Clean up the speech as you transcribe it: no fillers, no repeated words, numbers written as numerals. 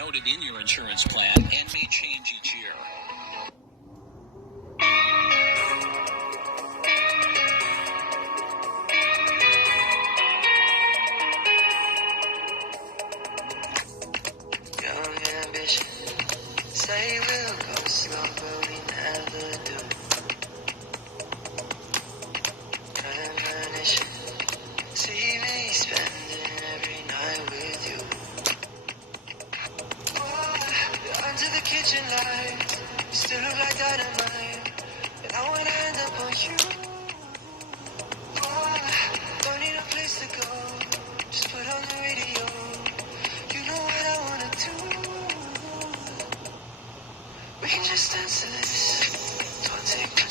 noted in your insurance plan and may change each year. Young ambition, say we'll go slow, but we never do. Premonition, see me spending every night with you. Oh, under the kitchen lights, you still look like dynamite, and I wanna end up on you. Oh, don't need a place to go, just put on the radio. You know what I wanna do. We can just dance to this. Don't take